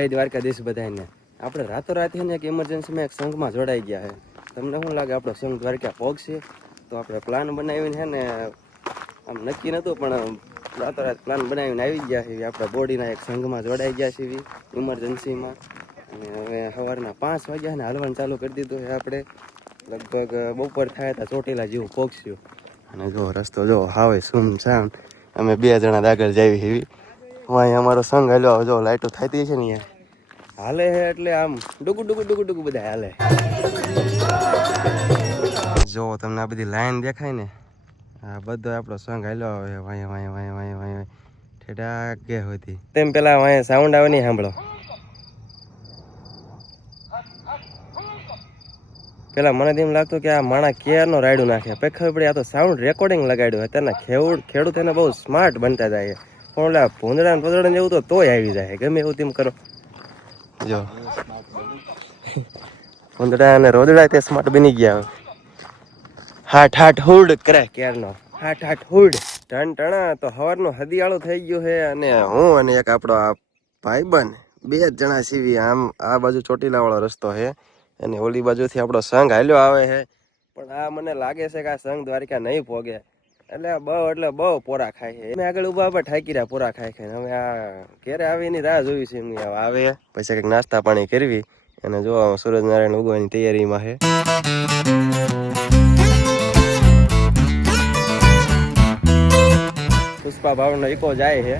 જય દ્વારકાધીશ બધાને આપણે રાતોરાત છે ને એક ઇમરજન્સીમાં એક સંઘમાં જોડાઈ ગયા છે. તમને શું લાગે આપણો સંઘ દ્વારકા પહોંચશે તો આપણે પ્લાન બનાવીને છે ને, આમ નક્કી નહોતું, પણ રાતોરાત પ્લાન બનાવીને આવી ગયા છે આપણે બોડીના એક સંઘમાં જોડાઈ ગયા છે ઇમરજન્સીમાં અને હવે સવારના પાંચ વાગ્યા ને હાલવાનું ચાલુ કરી દીધું છે આપણે. લગભગ બપોર થાય હતા ચોટીલા જેવું પહોંચ્યું અને જો રસ્તો જો હાવે સુમ સામ. અમે બે જણા આગળ જાવી એવી અહીં અમારો સંઘ હાલ્યો, જો લાઈટો થતી છે ને અહીંયા. હાલે છે એટલે આમ ડુગુ ડુગુ ડુગુ ડુગુ બધા હાલે. જો તમને આ બધી લાઈન દેખાય ને, આ બધો આપણો સોંગ હાલ્યો આવે વાય વાય વાય વાય વાય ઠેડા કે હોતી તેમ પેલા વાય સાઉન્ડ આવે નહીં, સાંભળો. પેલા મને એમ લાગતું કે આ માણા કેરનો રાયડું નાખે? પછી ખબર પડી, આ તો સાઉન્ડ રેકોર્ડિંગ લગાડ્યું અત્યારના ખેડૂત ખેડૂત એને બહુ સ્માર્ટ બનતા જાય પણ ઓલા ભૂંદડા ને પદડા જેવું તો તોય આવી જાય, ગમે એવું તેમ કરો. જો. અને રોદડા તે સ્માર્ટ બની ગયા હાટ હાટ, હુડ કરે કેરનો હાટ હાટ, હુડ. ટણ, ટણા, તો હવારનો હદિયાળું થઈ ગયું છે અને હું અને એક આપણો આ ભાઈબંધ, બે જ જણા સીવી આમ, આ બાજુ ચોટીલા વાળો રસ્તો છે અને ઓલી બાજુથી આપણો સંઘ હાલ્યો આવે છે. પણ આ મને લાગે છે કે આ સંઘ દ્વારિકા નહીં પોગે એટલે બહુ એટલે બહુ પોરા ખાય છે. અમે આગળ ઊભા ઊભા રહ્યા પોરા ખાય છે. હવે આ ઘેરે આવે એની રાહ જોઈ છે. એમની આવે, પછી કંઈક નાસ્તા પાણી કરવી. અને જો સૂરજનારાયણ ઉગવાની તૈયારીમાં છે. પુષ્પા ભાવનો ઇકો જાય છે.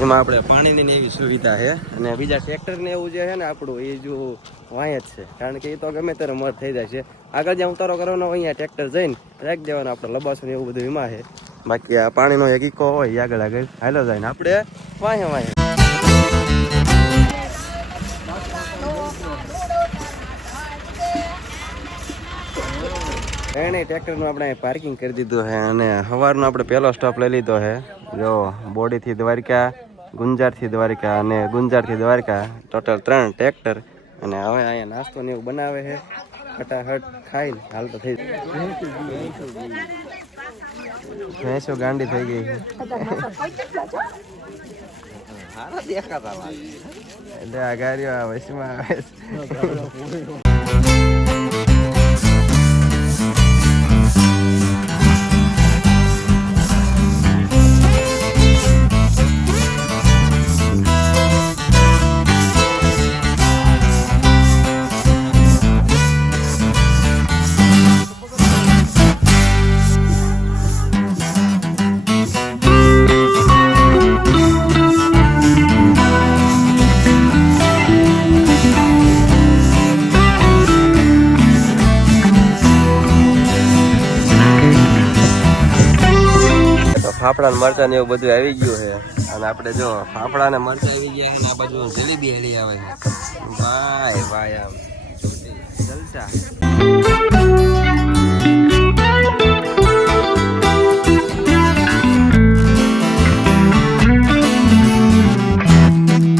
એમાં આપણે પાણીની એવી સુવિધા છે. અને બીજા ટ્રેક્ટર ને એવું જે છે ને આપણું, એ જો વાંય જ છે. કારણ કે એ તો ગમે ત્યારે મત થઈ જાય છે. આગળ જ્યાં ઉતારો કરવાનો હોય અહીંયા ટ્રેક્ટર જઈને રાખી દેવાનો આપણે લબાસો એવું બધું એમાં છે. બાકી આ પાણીનો એક ઇકો હોય આગળ આગળ હાલો જાય આપણે વાંહે વાંહે. એને ટ્રેક્ટરનું આપણે પાર્કિંગ કરી દીધું છે અને સવારનો આપણે પહેલો સ્ટોપ લઈ લીધો છે. જો બોડીથી દ્વારકા, ગુંજારથી દ્વારકા અને ગુંજારથી દ્વારકા ટોટલ ત્રણ ટ્રેક્ટર અને હવે અહીંયા નાસ્તો ને એવું બનાવે છે. ફટાફટ ખાઈને હાલ તો થઈ ભેંસો ગાંડી થઈ ગઈ છે. એટલે આ ગાડીઓ આવે છે. ફાફડા ને મરચા ને એવું બધું આવી ગયું છે. અને આપણે જો ફાફડા ને મરચા આવી ગયા છે ને આ બાજુ જલેબી હેલી આવે છે. ભાઈ ભાઈ આમ. જલસા.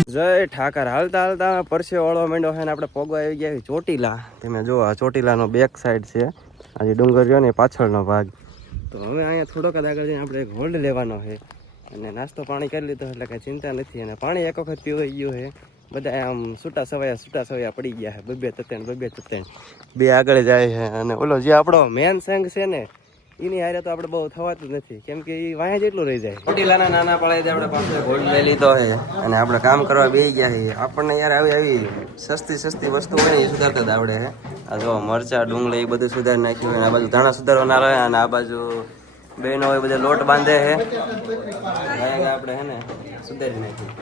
જય ઠાકર. હાલતા હાલતા પરસે ઓળો માંડ્યો છે ને આપણે પગો આવી ગયા ચોટીલા. તમે જો આ ચોટીલાનો બેક સાઈડ છે. આજે ડુંગર રહ્યો ને પાછળનો ભાગ. તો હવે અહીંયા થોડોક જ આગળ જઈને આપણે એક હોલ્ડ લેવાનો છે. અને નાસ્તો પાણી કરી લીધો, એટલે કાંઈ ચિંતા નથી. અને પાણી એક વખત પીવાઈ ગયું છે. બધા આમ છૂટા સવાયા છૂટા સવાયા પડી ગયા છે. બબે તત્ણ બબે તત્ણ. બે આગળ જાય છે. અને ઓલો જે આપણો મેન સંઘ છે ને, એની હારે તો આપણે બહુ થવાતું નથી. કેમ કે એ વાંહે જેટલું રહી જાય. ચોટીલાના નાના પાળે આપણે પાસે ગોલ્ડ લઈ લીધો છે. અને આપણે કામ કરવા બેસી ગયા છે આપણને યાર આવી આવી સસ્તી સસ્તી વસ્તુ હોય ને એ સુધારતા જ આવડે છે. આ જો મરચા ડુંગળી એ બધું સુધારી નાખ્યું અને આ બાજુ ધાણા સુધારવાના આવે અને આ બાજુ બહેનો હોય બધા લોટ બાંધે છે. આપણે હે ને સુધારી નાખ્યું.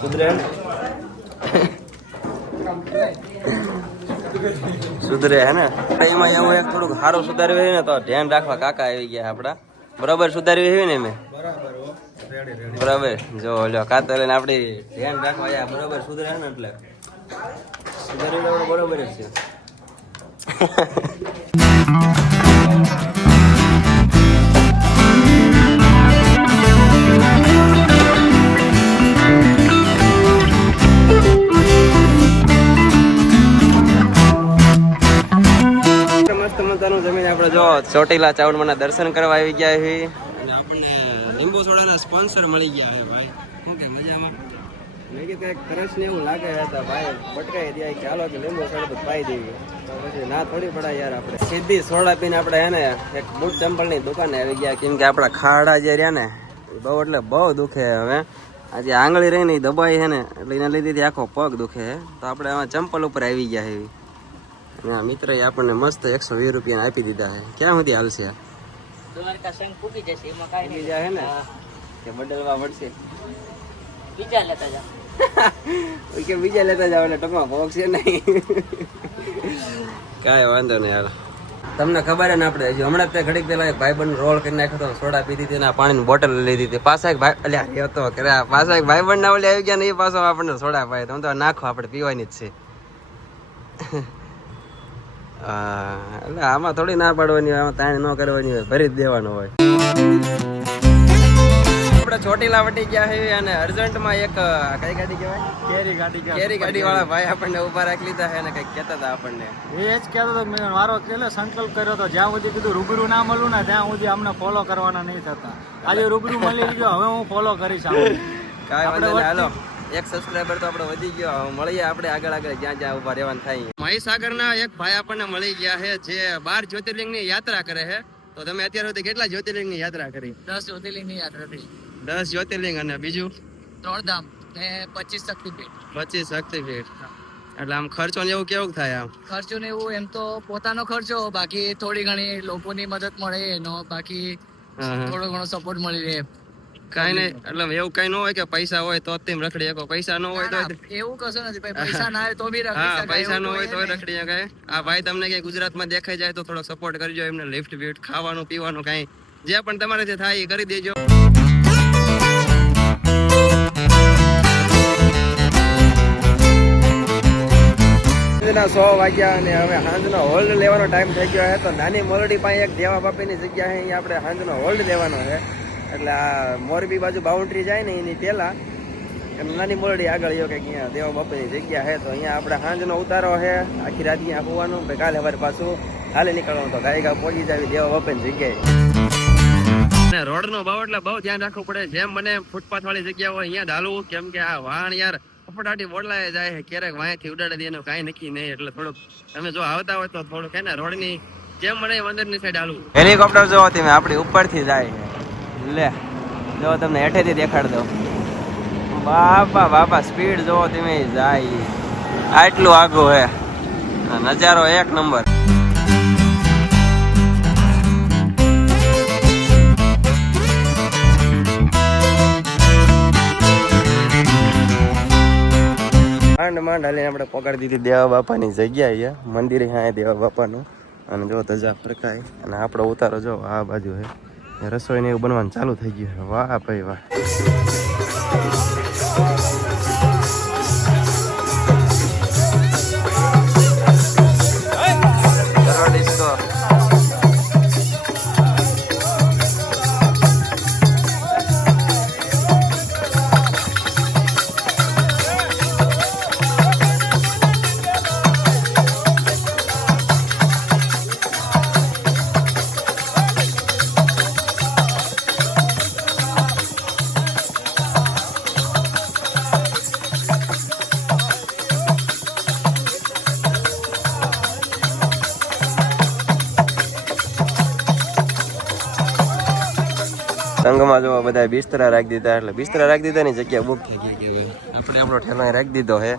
સુધરે? સુધરે હે ને? એમાં એવું એક થોડુંક સારું સુધાર્યું હોય ને તો ધ્યાન રાખવા કાકા આવી ગયા આપડા બરાબર સુધારવી હોય ને મેં? બરાબર જો લ્યો કાતર આપડી ધ્યાન રાખવા બરાબર સુધરે ને એટલે. બરોબર જ છે. મસ્ત મજાનું જમીન આપણે જો ચોટીલા ચાવડમાં દર્શન કરવા આવી ગયા છીએ અને આપણને લીંબુ સોડાના સ્પોન્સર મળી ગયા છે ભાઈ. શું કે મજામાં? મેં કીધું કાંઈક કરશ ને એવું લાગે હતા ભાઈ. બટકાઈ દે ચાલો કે લીંબુ શરબત પાઈ દેવી. તો પછી ના થોડી પડા યાર આપણે. સીધી સોડા પીને આપણે એને એક બૂટ ચંપલની દુકાને આવી ગયા. કેમ કે આપણા ખાડા જે રહ્યા ને એ બહુ એટલે બહુ દુખે હવે. આજે આંગળી રહીને એ દબાઈ છે ને એટલે એના લીધે આખો પગ દુખે છે તો આપણે આમાં ચંપલ ઉપર આવી ગયા એવી અને આ મિત્રએ આપણને મસ્ત એકસો વીસ રૂપિયા આપી દીધા છે ક્યાં સુધી હાલશે? બીજા હે ને? કે બદલવા પડશે? બીજા લેતા જાઓ કે બીજા લેતા જાવ એટલે ટૂંકમાં ભોગ છે નહીં કાંઈ વાંધો નહીં હાલ. તમને ખબર ને આપણે હજી હમણાં તે ઘડીક પેલા એક ભાઈબંધ રોલ કરી નાખ્યો હતો સોડા પીધી હતી પાણીની બોટલ લઈ લીધી હતી. પાછા એક ભાઈ અલ્યા એ હતો કે પાછા એક ભાઈબંધ ના ઓલે આવી ગયા ને એ પાછો આપણને સોડા પાય તમે તો નાખો આપણે પીવાની જ છે. એટલે આમાં થોડી ના પાડવાની હોય આમાં તાણી ન કરવાની હોય ભરી જ દેવાનું હોય. આપણે ચોટીલા વટી ગયા છે અને અર્જન્ટમાં એક કઈ ગાડી કહેવાય? કેરી ગાડી કે કેરી ગાડી વાળા ભાઈ આપણને ઊભા રાખી લીધા છે અને કઈ કહેતા હતા આપણને. એ જ કહેતો હતો મેં મારો કેલે સંકલ્પ કર્યો હતો. જ્યાં સુધી કીધું રૂબરૂ ના મળું ને ત્યાં સુધી અમને ફોલો કરવાના નહીં થતા. આજે રૂબરૂ મળી ગયો હવે હું ફોલો કરીશ. કાંઈ વાંધો નહીં હાલો. એક સબસ્ક્રાઈબર તો આપણે વધી ગયો. મળીએ આપણે આગળ આગળ જ્યાં જ્યાં ઊભા રહેવાનું થાય મહીસાગરના એક ભાઈ આપણને મળી ગયા છે જે બાર જ્યોતિર્લિંગની યાત્રા કરે છે તો તમે અત્યાર સુધી કેટલા જ્યોતિર્લિંગની યાત્રા કરી? દસ જ્યોતિર્લિંગની યાત્રા થઈ. દસ જ્યોતિર્લિંગ અને બીજું? ત્રણ ધામ ને પચીસ શક્તિપીઠ. પચીસ શક્તિપીઠ. એટલે આમ ખર્ચો ને એવું કેવું થાય આમ? ખર્ચો ને એવું એમ તો પોતાનો ખર્ચો બાકી થોડી ઘણી લોકોની મદદ મળે એનો બાકી. થોડો ઘણો સપોર્ટ મળી રહે. કઈ નહીં એટલે એવું કઈ ન હોય કે પૈસા હોય તો તેમ રખડી શકો પૈસા ન હોય તો એવું કશું નથી પૈસા ના હોય તો બી હા પૈસા ન હોય તો રખડી શકાય આ ભાઈ તમને કઈ ગુજરાતમાં દેખાઈ જાય તો થોડો સપોર્ટ કરજો એમને લિફ્ટ બિફ્ટ ખાવાનું પીવાનું કઈ. જે પણ તમારે જે થાય એ કરી દેજો. સાંજના સો વાગ્યા અને હવે સાંજનો હોલ્ડ લેવાનો ટાઈમ થઈ ગયો છે. તો નાની મોરડી પાસે એક દેવા બાપીની જગ્યા છે. અહીંયા આપણે સાંજનો હોલ્ડ લેવાનો છે. એટલે આ મોરબી બાજુ બાઉન્ડ્રી જાય ને એની પહેલાં એમ નાની મોરડી આગળ યો કે અહીંયા દેવા બાપીની જગ્યા છે. તો અહીંયા આપણે સાંજનો ઉતારો છે. આખી રાત અહીંયા હોવાનું. કાલે સવારે પાછું કાલે નીકળવાનું. તો ગાય ગાય પહોંચી જાવી દેવા બાપીની જગ્યાએ. અને રોડ નો ભાવ એટલે બહુ ધ્યાન રાખવું પડે. જેમ મને ફૂટપાથ વાળી જગ્યા હોય અહીંયા જ કેમ કે આ વાહન યાર ફટાટી બોલાય જાય ક્યારેક વાંયથી ઉડાડી દે એનું કાંઈ નક્કી નહીં. એટલે થોડુંક તમે જો આવતા હોય તો થોડુંક હે ને, રોડની જેમ મને મંદિરની સાઈડ હાલવું. હેલિકોપ્ટર જો તમે આપણી ઉપરથી જાય લે, જો તમને હેઠેથી દેખાડ દો બાપા બાપા સ્પીડ જોવો તમે જાય આટલું આગું હે. નજારો એક નંબર. માંડ માંડ હાલીને આપણે પકડી દીધી દેવા બાપાની જગ્યાએ મંદિરે હા દેવા બાપાનું. અને જો ધજા ફરકાય અને આપણો ઉતારો જો, આ બાજુ છે રસોઈને એવું બનવાનું ચાલુ થઈ ગયું વાહ ભાઈ વાહ. સંઘમાં જો બધા બિસ્તરા રાખી દીધા એટલે બિસ્તરા રાખી દીધા ની જગ્યા બુક થઈ ગઈ આપણે આપણો ઠેલો રાખી દીધો હે.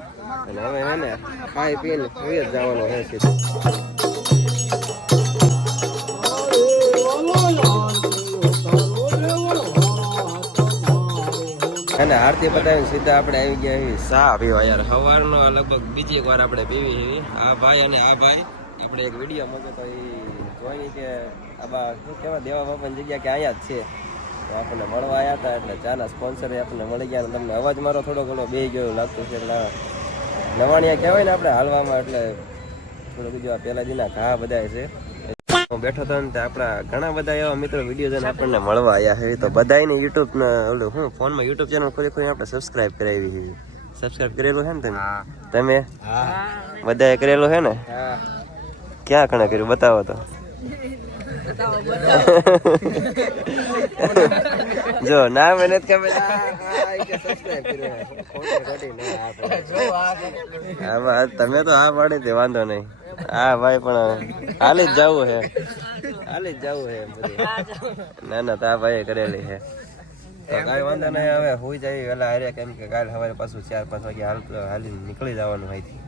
અને હવે હે ને, ખાઈ પીને જ જવાનું હે સીધું. અને આરતી પતાવીને સીધા આપણે આવી ગયા એવી ચા પીવા યાર. સવારનો લગભગ બીજી એક વાર આપણે પીવી એવી આ ભાઈ અને આ ભાઈ, આપણે એક વીડિયો મૂક્યો તો એ જોઈ કે આ બા કહેવાય, દેવા બાપાની જગ્યા કે અહીંયા જ છે. તો આપણને મળવા આવ્યા હતા એટલે ચાના સ્પોન્સર આપણને મળી ગયા અને તમને અવાજ મારો થોડો ઘણો બે ગયો લાગતું છે એટલે નવાણિયા કહેવાય ને આપણે હાલવામાં એટલે થોડું બીજું આ પહેલા દીના ઘા બધા છે. હું બેઠો હતો ને આપણા ઘણા બધા એવા મિત્રો વીડિયો જોઈને આપણને મળવા આવ્યા છે. તો બધાને યુટ્યુબ ને ઓલું હું ફોનમાં યુટ્યુબ ચેનલ ખોલી ખોલી આપણે સબસ્ક્રાઇબ કરાવી છે. સબસ્ક્રાઇબ કરેલું છે ને તમે? તમે? બધાએ કરેલું છે ને? ક્યાં કણે કર્યું? બતાવો તો. જો ના મહેનત કે તમે તો હા પાડી દે વાંધો નહીં. હા ભાઈ પણ હાલી જ જવું હે. હાલી જ જવું હે ના ના તા ભાઈ કરેલી હે. કાઈ કાંઈ વાંધો નહીં હવે હુઈ જાય વેલા હારે કેમ કે કાલે સવારે પાછું ચાર પાંચ વાગે હાલ હાલી નીકળી જવાનું અહીંથી.